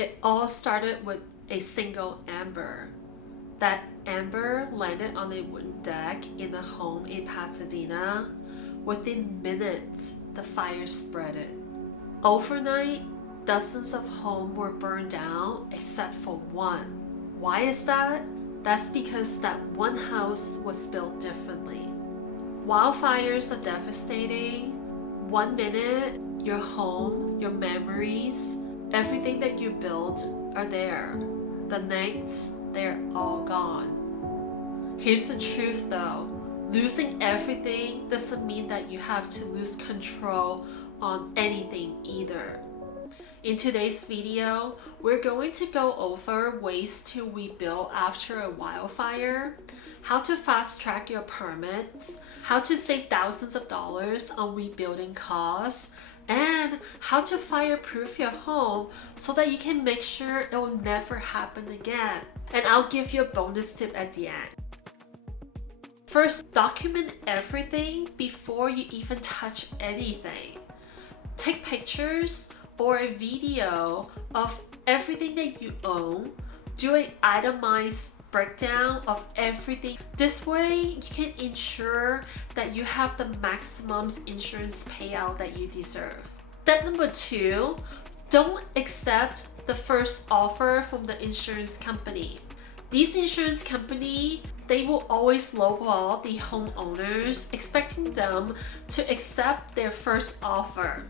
It all started with a single ember. That ember landed on a wooden deck in a home in Pasadena. Within minutes, the fire spread. Overnight, dozens of homes were burned down except for one. Why is that? That's because that one house was built differently. Wildfires are devastating. 1 minute, your home, your memories, everything that you built are there. The next, they're all gone. Here's the truth though. Losing everything doesn't mean that you have to lose control on anything either. In today's video, we're going to go over ways to rebuild after a wildfire, how to fast track your permits, how to save thousands of dollars on rebuilding costs, and how to fireproof your home so that you can make sure it will never happen again. And I'll give you a bonus tip at the end. First, document everything before you even touch anything. Take pictures or a video of everything that you own. Do an itemized breakdown of everything. This way you can ensure that you have the maximum insurance payout that you deserve. Step number 2, don't accept the first offer from the insurance company. These insurance company, they will always lowball the homeowners, expecting them to accept their first offer.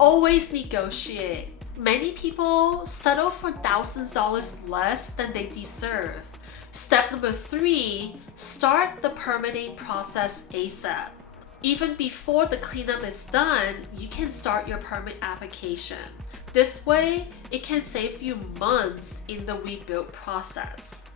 Always negotiate. Many people settle for thousands of dollars less than they deserve. Step number 3, start the permitting process ASAP. Even before the cleanup is done, you can start your permit application. This way, it can save you months in the rebuild process.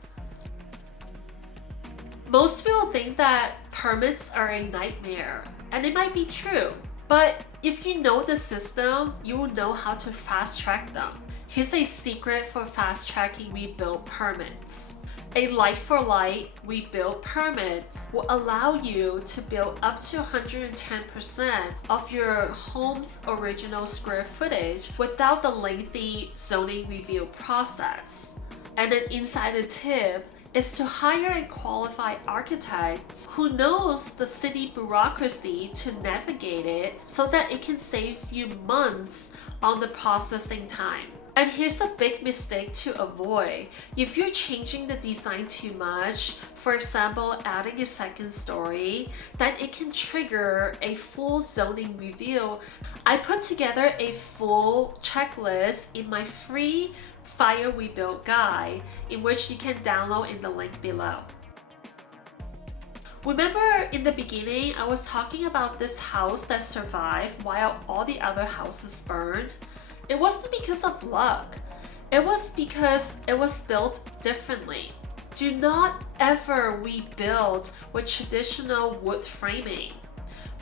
Most people think that permits are a nightmare, and it might be true. But if you know the system, you will know how to fast track them. Here's a secret for fast tracking rebuild permits. A like-for-like rebuild permit will allow you to build up to 110% of your home's original square footage without the lengthy zoning review process. And an insider tip is to hire a qualified architect who knows the city bureaucracy to navigate it so that it can save you months on the processing time. And here's a big mistake to avoid. If you're changing the design too much, for example, adding a second story, then it can trigger a full zoning review. I put together a full checklist in my free Fire Rebuild Guide, in which you can download in the link below. Remember in the beginning, I was talking about this house that survived while all the other houses burned? It wasn't because of luck. It was because it was built differently. Do not ever rebuild with traditional wood framing.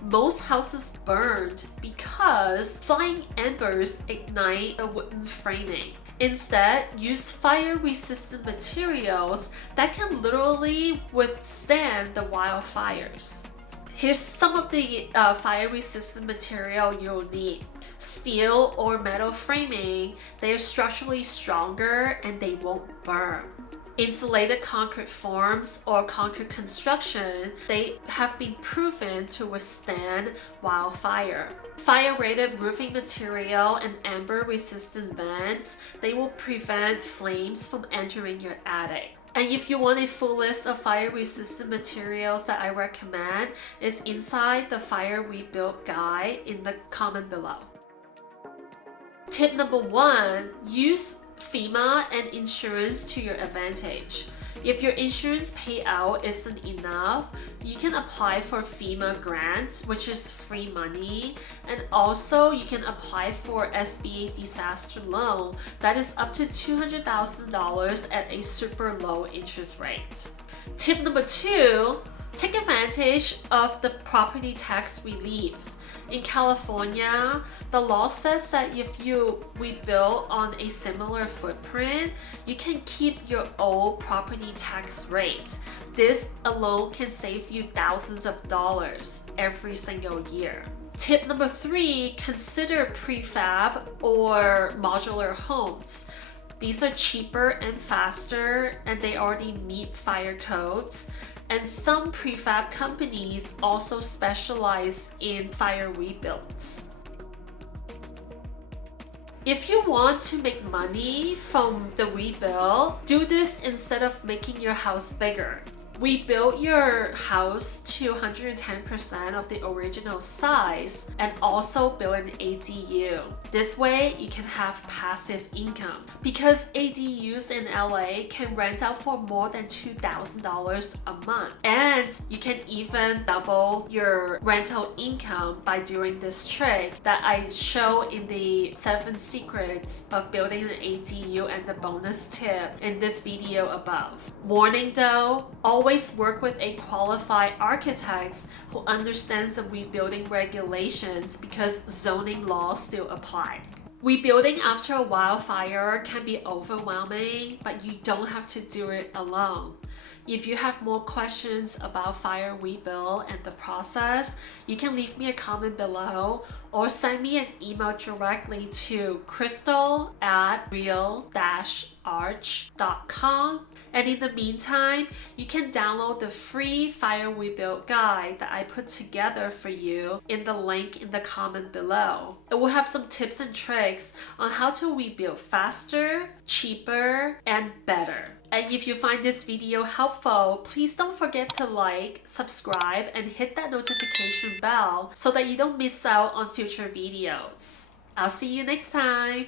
Most houses burned because flying embers ignite the wooden framing. Instead, use fire-resistant materials that can literally withstand the wildfires. Here's some of the fire-resistant material you'll need. Steel or metal framing, they are structurally stronger and they won't burn. Insulated concrete forms or concrete construction, they have been proven to withstand wildfire. Fire-rated roofing material and ember-resistant vents, they will prevent flames from entering your attic. And if you want a full list of fire-resistant materials that I recommend, it's inside the Fire Rebuild Guide in the comment below. Tip number 1, use FEMA and insurance to your advantage. If your insurance payout isn't enough, you can apply for FEMA grants, which is free money, and also you can apply for SBA disaster loan that is up to $200,000 at a super low interest rate. Tip number 2, take advantage of the property tax relief. In California, the law says that if you rebuild on a similar footprint, you can keep your old property tax rate. This alone can save you thousands of dollars every single year. Tip number 3, consider prefab or modular homes. These are cheaper and faster, and they already meet fire codes. And some prefab companies also specialize in fire rebuilds. If you want to make money from the rebuild, do this instead of making your house bigger. Rebuild your house to 110% of the original size and also build an ADU. This way you can have passive income because ADUs in LA can rent out for more than $2,000 a month. And you can even double your rental income by doing this trick that I show in the 7 secrets of building an ADU and the bonus tip in this video above. Warning though, always work with a qualified architect who understands the rebuilding regulations because zoning laws still apply. Rebuilding after a wildfire can be overwhelming, but you don't have to do it alone. If you have more questions about fire rebuild and the process, you can leave me a comment below or send me an email directly to crystal@real-arch.com. And in the meantime, you can download the free fire rebuild guide that I put together for you in the link in the comment below. It will have some tips and tricks on how to rebuild faster, cheaper, and better. And if you find this video helpful, please don't forget to like, subscribe, and hit that notification bell so that you don't miss out on future videos. I'll see you next time.